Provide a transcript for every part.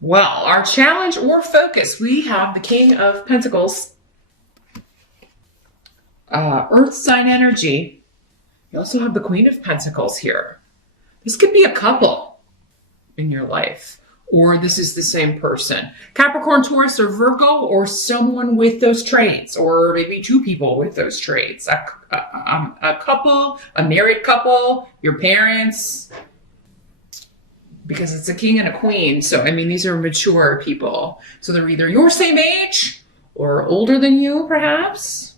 Well, our challenge or focus, we have the King of Pentacles, Earth sign energy. You also have the Queen of Pentacles here. This could be a couple in your life, or this is the same person. Capricorn, Taurus, or Virgo, or someone with those traits, or maybe two people with those traits. A couple, a married couple, your parents, because it's a king and a queen. So, I mean, these are mature people. So they're either your same age or older than you, perhaps.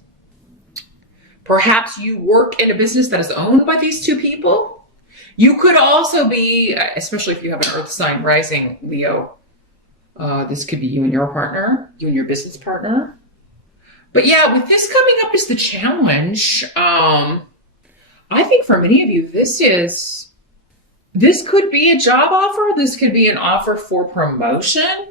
Perhaps you work in a business that is owned by these two people. You could also be, especially if you have an earth sign rising, Leo, this could be you and your partner, you and your business partner. But yeah, with this coming up as the challenge, I think for many of you, this could be a job offer. This could be an offer for promotion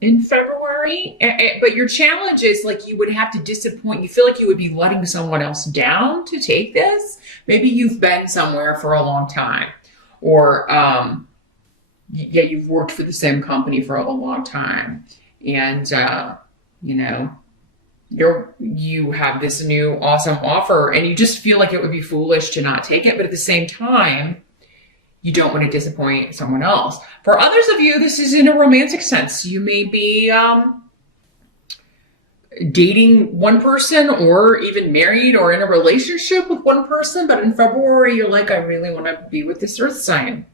in February. But your challenge is like you would have to disappoint. You feel like you would be letting someone else down to take this. Maybe you've been somewhere for a long time, or you've worked for the same company for a long time, and you have this new awesome offer, and you just feel like it would be foolish to not take it. But at the same time, you don't want to disappoint someone else. For others of you, this is in a romantic sense. You may be dating one person, or even married or in a relationship with one person. But in February, you're like, I really want to be with this earth sign.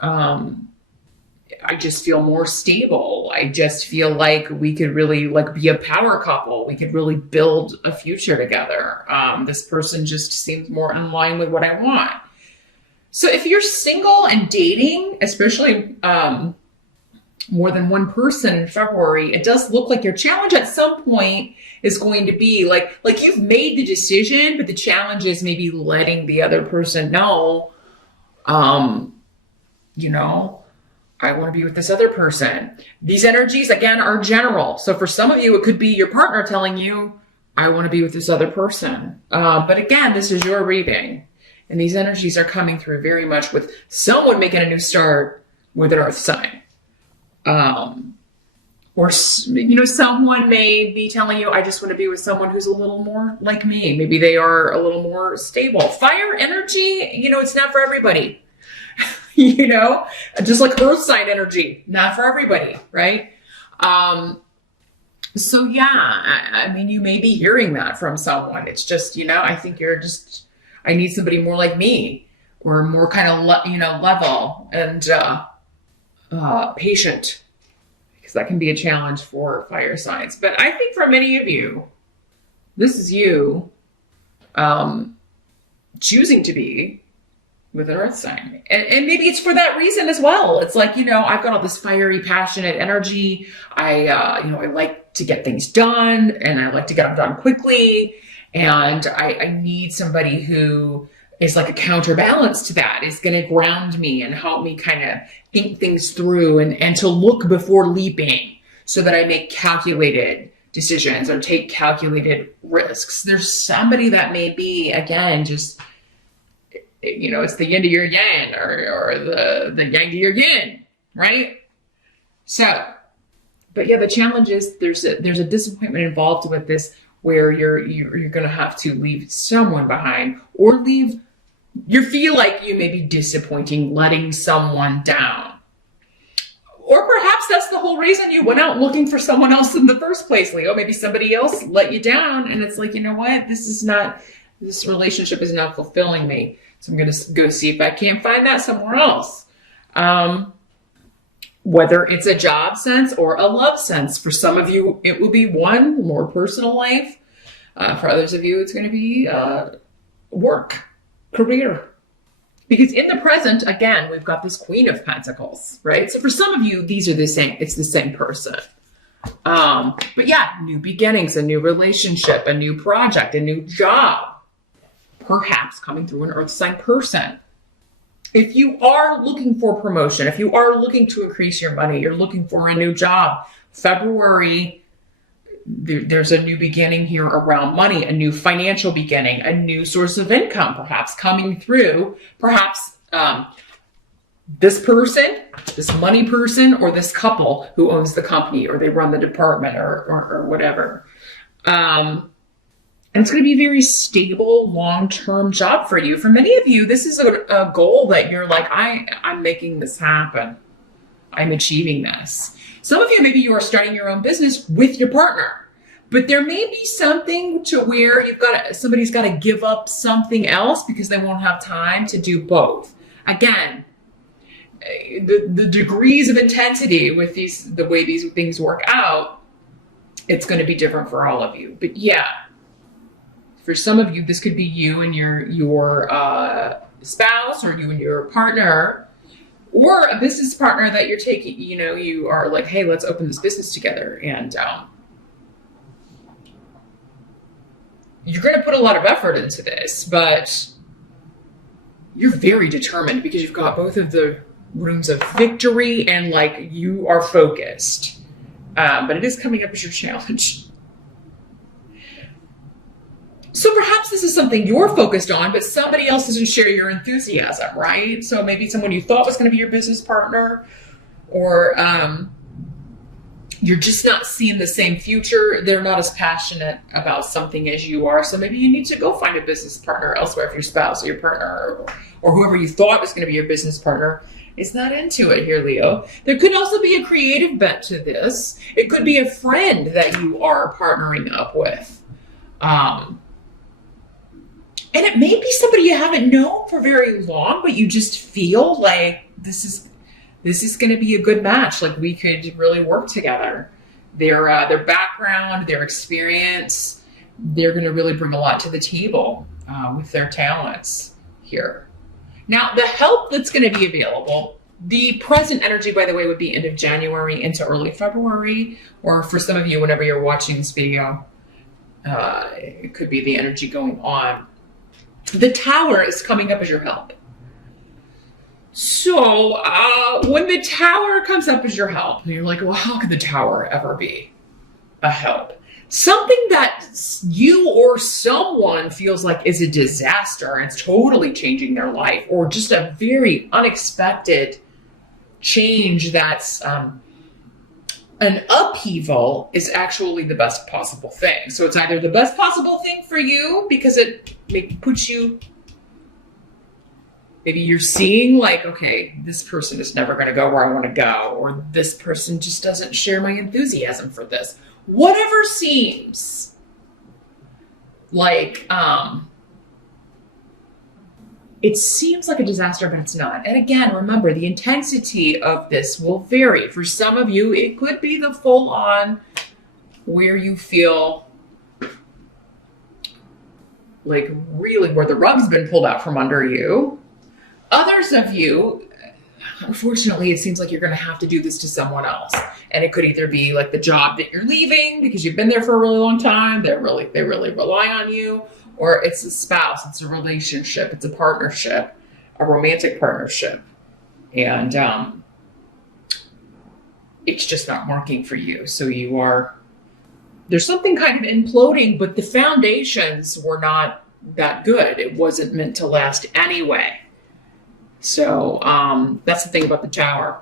I just feel more stable. I just feel like we could really be a power couple. We could really build a future together. This person just seems more in line with what I want. So if you're single and dating, especially more than one person in February, it does look like your challenge at some point is going to be like you've made the decision, but the challenge is maybe letting the other person know, I want to be with this other person. These energies, again, are general. So for some of you, it could be your partner telling you, I want to be with this other person. But again, this is your reading. And these energies are coming through very much with someone making a new start with an earth sign. Or someone may be telling you, I just want to be with someone who's a little more like me. Maybe they are a little more stable. Fire energy, it's not for everybody. Just like earth sign energy, not for everybody, right? So yeah, I mean, you may be hearing that from someone. It's just, I think I need somebody more like me, or more kind of, level and patient, because that can be a challenge for fire signs. But I think for many of you, this is you choosing to be with an earth sign. And maybe it's for that reason as well. It's like, I've got all this fiery, passionate energy. I like to get things done, and I like to get them done quickly. And I need somebody who is like a counterbalance to that, is going to ground me and help me kind of think things through and to look before leaping, so that I make calculated decisions or take calculated risks. There's somebody that may be, again, just, it's the yin to your yang, or the yang to your yin, right? So, but yeah, the challenge is there's a disappointment involved with this, where you're going to have to leave someone behind, or you feel like you may be disappointing, letting someone down. Or perhaps that's the whole reason you went out looking for someone else in the first place, Leo. Maybe somebody else let you down, and it's like, what? This relationship is not fulfilling me. So I'm going to go see if I can't find that somewhere else. Whether it's a job sense or a love sense. For some of you, it will be one, more personal life. For others of you, it's going to be work, career. Because in the present, again, we've got this Queen of Pentacles, right? So for some of you, these are it's the same person. But yeah, new beginnings, a new relationship, a new project, a new job. Perhaps coming through an earth sign person. If you are looking for promotion, if you are looking to increase your money, you're looking for a new job, February, there's a new beginning here around money, a new financial beginning, a new source of income, perhaps coming through, perhaps this person, this money person, or this couple who owns the company, or they run the department, or whatever. And it's going to be a very stable, long-term job for you. For many of you, this is a goal that you're like, I'm making this happen. I'm achieving this. Some of you, maybe you are starting your own business with your partner, but there may be something to where somebody's got to give up something else because they won't have time to do both. Again, the degrees of intensity with the way these things work out, it's going to be different for all of you. But yeah, for some of you, this could be you and your spouse, or you and your partner, or a business partner that you're taking, you are like, hey, let's open this business together. And you're going to put a lot of effort into this, but you're very determined because you've got both of the rooms of victory and like you are focused. But it is coming up as your challenge. So perhaps this is something you're focused on, but somebody else doesn't share your enthusiasm, right? So maybe someone you thought was going to be your business partner, or you're just not seeing the same future. They're not as passionate about something as you are. So maybe you need to go find a business partner elsewhere if your spouse or your partner or whoever you thought was going to be your business partner is not into it here, Leo. There could also be a creative bent to this. It could be a friend that you are partnering up with. And it may be somebody you haven't known for very long, but you just feel like this is going to be a good match. Like we could really work together. Their background, their experience, they're going to really bring a lot to the table with their talents here. Now, the help that's going to be available, the present energy, by the way, would be end of January into early February, or for some of you, whenever you're watching this video, it could be the energy going on. The Tower is coming up as your help. So when the Tower comes up as your help, and you're like, well, how could the Tower ever be a help? Something that you or someone feels like is a disaster and it's totally changing their life, or just a very unexpected change that's an upheaval, is actually the best possible thing. So it's either the best possible thing for you because it puts you, maybe you're seeing like, okay, this person is never going to go where I want to go, or this person just doesn't share my enthusiasm for this. Whatever seems like, it seems like a disaster, but it's not. And again, remember, the intensity of this will vary. For some of you, it could be the full on where you feel like really where the rug's been pulled out from under you. Others of you, unfortunately, it seems like you're going to have to do this to someone else. And it could either be like the job that you're leaving because you've been there for a really long time. They really rely on you. Or it's a spouse, it's a relationship, it's a partnership, a romantic partnership. And it's just not working for you. So there's something kind of imploding, but the foundations were not that good. It wasn't meant to last anyway. So that's the thing about the Tower.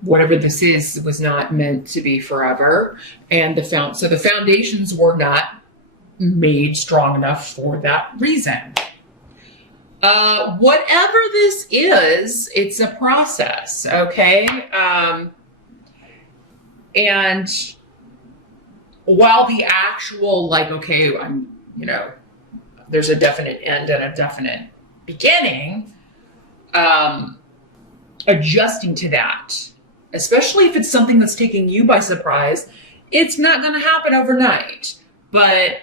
Whatever this is was not meant to be forever. And so the foundations were not made strong enough for that reason. Whatever this is, it's a process, okay? And while the actual, like, okay, there's a definite end and a definite beginning, adjusting to that, especially if it's something that's taking you by surprise, it's not going to happen overnight. But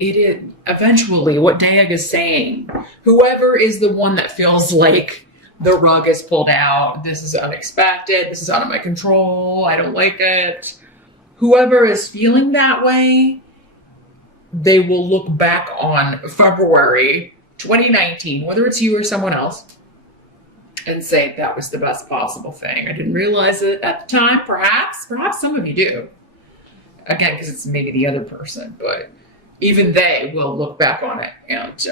it is eventually what Diag is saying. Whoever is the one that feels like the rug is pulled out, this is unexpected, this is out of my control, I don't like it. Whoever is feeling that way, they will look back on February 2019, whether it's you or someone else, and say that was the best possible thing. I didn't realize it at the time. Perhaps some of you do. Again, because it's maybe the other person, but even they will look back on it. And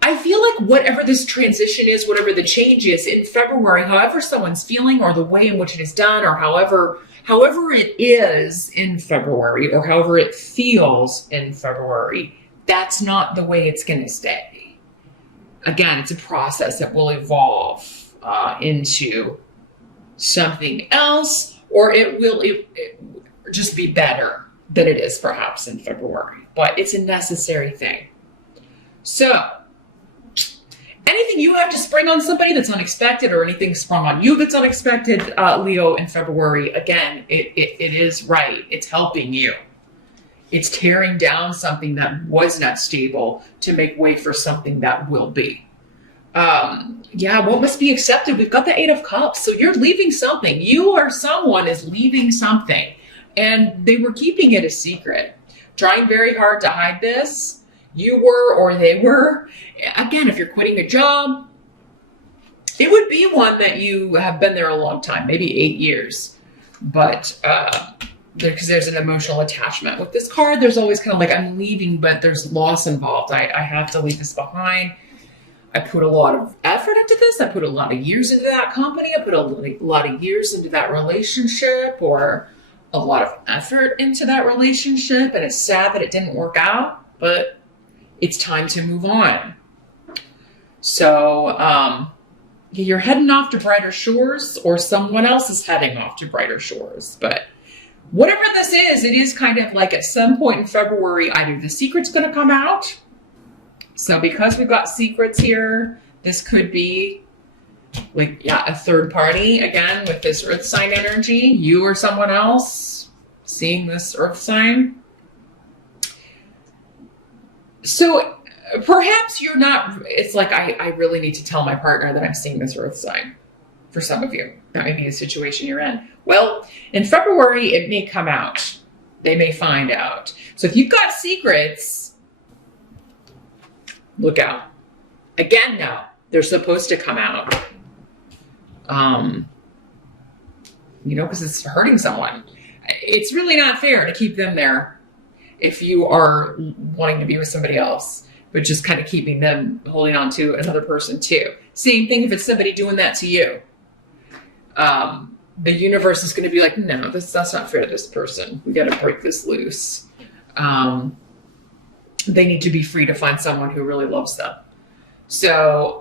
I I feel like whatever this transition is, whatever the change is in February, however someone's feeling or the way in which it is done or however it is in February or however it feels in February, that's not the way it's going to stay. Again, it's a process that will evolve into something else, or it will just be better than it is perhaps in February. But it's a necessary thing. So, anything you have to spring on somebody that's unexpected or anything sprung on you that's unexpected, Leo, in February, again, it is right. It's helping you. It's tearing down something that was not stable to make way for something that will be. What must be accepted? We've got the 8 of Cups. So you're leaving something. You or someone is leaving something. And they were keeping it a secret. Trying very hard to hide this. You were or they were. Again, if you're quitting a job, it would be one that you have been there a long time, maybe 8 years. But because there's an emotional attachment. With this card, there's always kind of like, I'm leaving, but there's loss involved. I have to leave this behind. I put a lot of effort into this. I put a lot of years into that company. I put a lot of years into that relationship, or a lot of effort into that relationship. And it's sad that it didn't work out, but it's time to move on. So you're heading off to brighter shores, or someone else is heading off to brighter shores. But whatever this is, it is kind of like at some point in February, either the secret's going to come out. So because we've got secrets here, this could be like, a third party, again, with this earth sign energy, you or someone else seeing this earth sign. So perhaps you're not, it's like, I really need to tell my partner that I'm seeing this earth sign. For some of you, that may be the situation you're in. Well, in February, it may come out. They may find out. So if you've got secrets, look out. Again, no, they're supposed to come out. Because it's hurting someone. It's really not fair to keep them there if you are wanting to be with somebody else, but just kind of keeping them holding on to another person too. Same thing if it's somebody doing that to you. The universe is going to be like, no, that's not fair to this person. We got to break this loose. They need to be free to find someone who really loves them. So,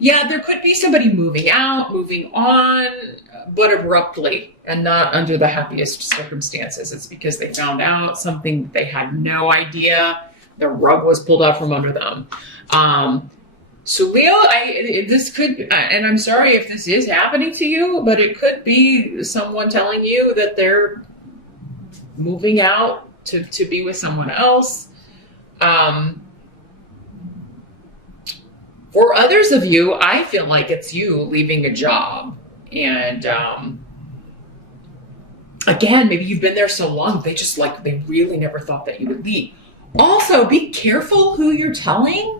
there could be somebody moving out, moving on, but abruptly and not under the happiest circumstances. It's because they found out something that they had no idea. The rug was pulled out from under them. So Leo, this could, and I'm sorry if this is happening to you, but it could be someone telling you that they're moving out to be with someone else. For others of you, I feel like it's you leaving a job. And again, maybe you've been there so long, they really never thought that you would leave. Also, be careful who you're telling.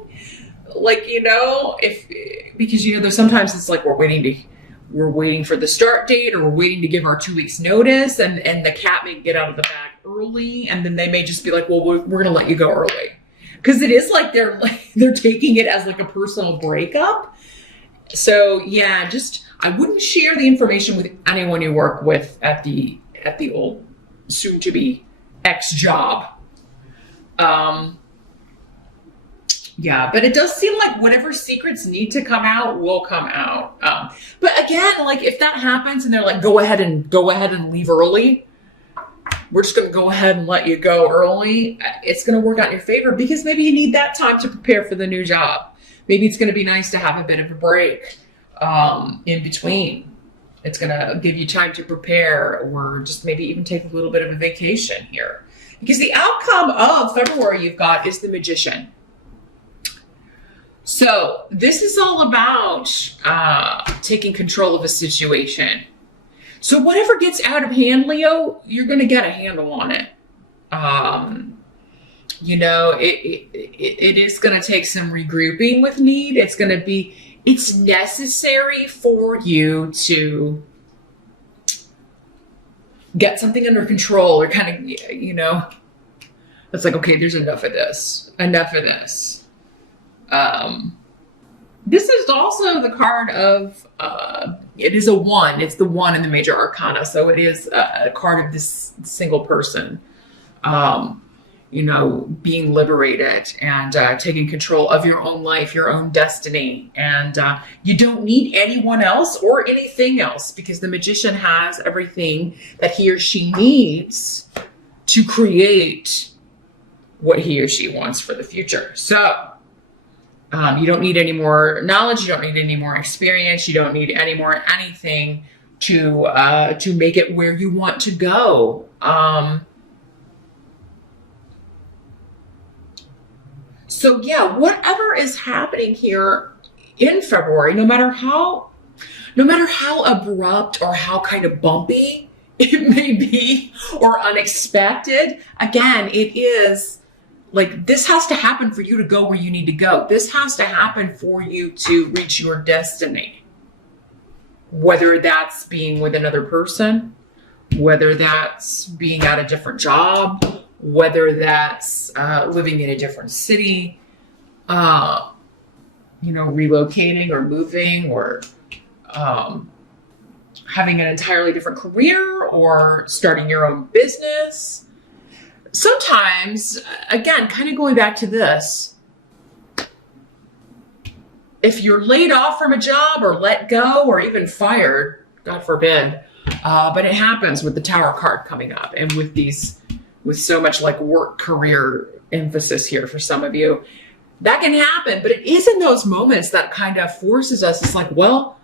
Because there's sometimes it's like we're waiting for the start date, or we're waiting to give our 2 weeks notice, and the cat may get out of the bag early, and then they may just be like, well, we're going to let you go early. Because it is like they're taking it as like a personal breakup. So I wouldn't share the information with anyone you work with at the old soon to be ex job. But it does seem like whatever secrets need to come out will come out. But again, if that happens and they're like, go ahead and leave early, we're just going to go ahead and let you go early. It's going to work out in your favor because maybe you need that time to prepare for the new job. Maybe it's going to be nice to have a bit of a break in between. It's going to give you time to prepare, or just maybe even take a little bit of a vacation here. Because the outcome of February you've got is the Magician. So this is all about taking control of a situation. So whatever gets out of hand, Leo, you're going to get a handle on it. It is going to take some regrouping with need. It's necessary for you to get something under control, or kind of, It's like, okay, there's enough of this. Enough of this. This is also the card of, it is a one. It's the one in the major arcana. So it is a card of this single person, being liberated and taking control of your own life, your own destiny. And you don't need anyone else or anything else, because the magician has everything that he or she needs to create what he or she wants for the future. So you don't need any more knowledge. You don't need any more experience. You don't need any more anything to make it where you want to go. So yeah, whatever is happening here in February, no matter how abrupt or how kind of bumpy it may be or unexpected, again, it is like, this has to happen for you to go where you need to go. This has to happen for you to reach your destiny. Whether that's being with another person, whether that's being at a different job, whether that's living in a different city, relocating or moving, or having an entirely different career, or starting your own business. Sometimes, again, kind of going back to this, if you're laid off from a job or let go or even fired, God forbid, but it happens with the Tower card coming up, and with so much like work career emphasis here for some of you, that can happen. But it is in those moments that kind of forces us. It's like, well,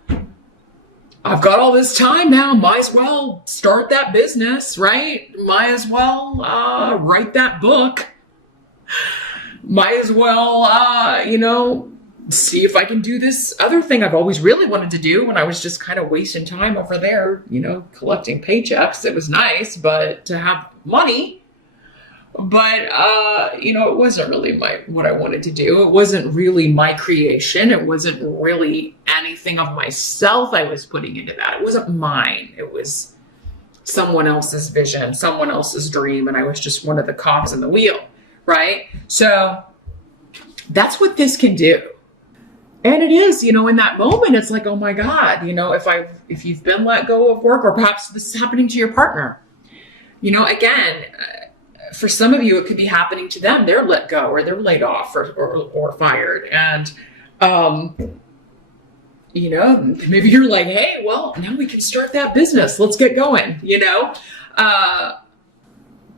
I've got all this time now, might as well start that business, right? Might as well write that book. Might as well, see if I can do this other thing I've always really wanted to do, when I was just kind of wasting time over there, collecting paychecks. It was nice, but to have money. But, it wasn't really what I wanted to do. It wasn't really my creation. It wasn't really anything of myself I was putting into that. It wasn't mine. It was someone else's vision, someone else's dream. And I was just one of the cogs in the wheel, right? So that's what this can do. And it is, in that moment, it's like, oh my God, if you've been let go of work, or perhaps this is happening to your partner, again, for some of you, it could be happening to them. They're let go, or they're laid off, or fired. And, maybe you're like, hey, well, now we can start that business. Let's get going,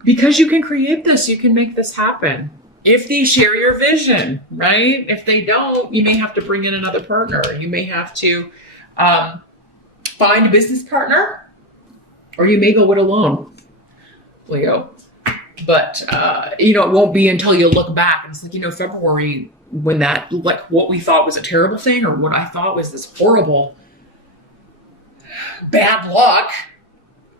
because you can create this, you can make this happen. If they share your vision, right? If they don't, you may have to bring in another partner. You may have to find a business partner, or you may go it alone, Leo. But, it won't be until you look back and it's like, February, when that, like, what we thought was a terrible thing, or what I thought was this horrible bad luck,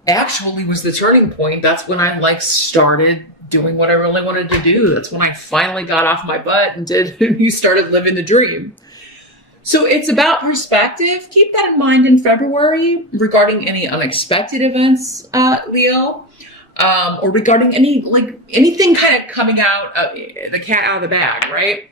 actually was the turning point. That's when I started doing what I really wanted to do. That's when I finally got off my butt and you started living the dream. So it's about perspective. Keep that in mind in February regarding any unexpected events, Leo. Or regarding anything kind of coming out, the cat out of the bag, right?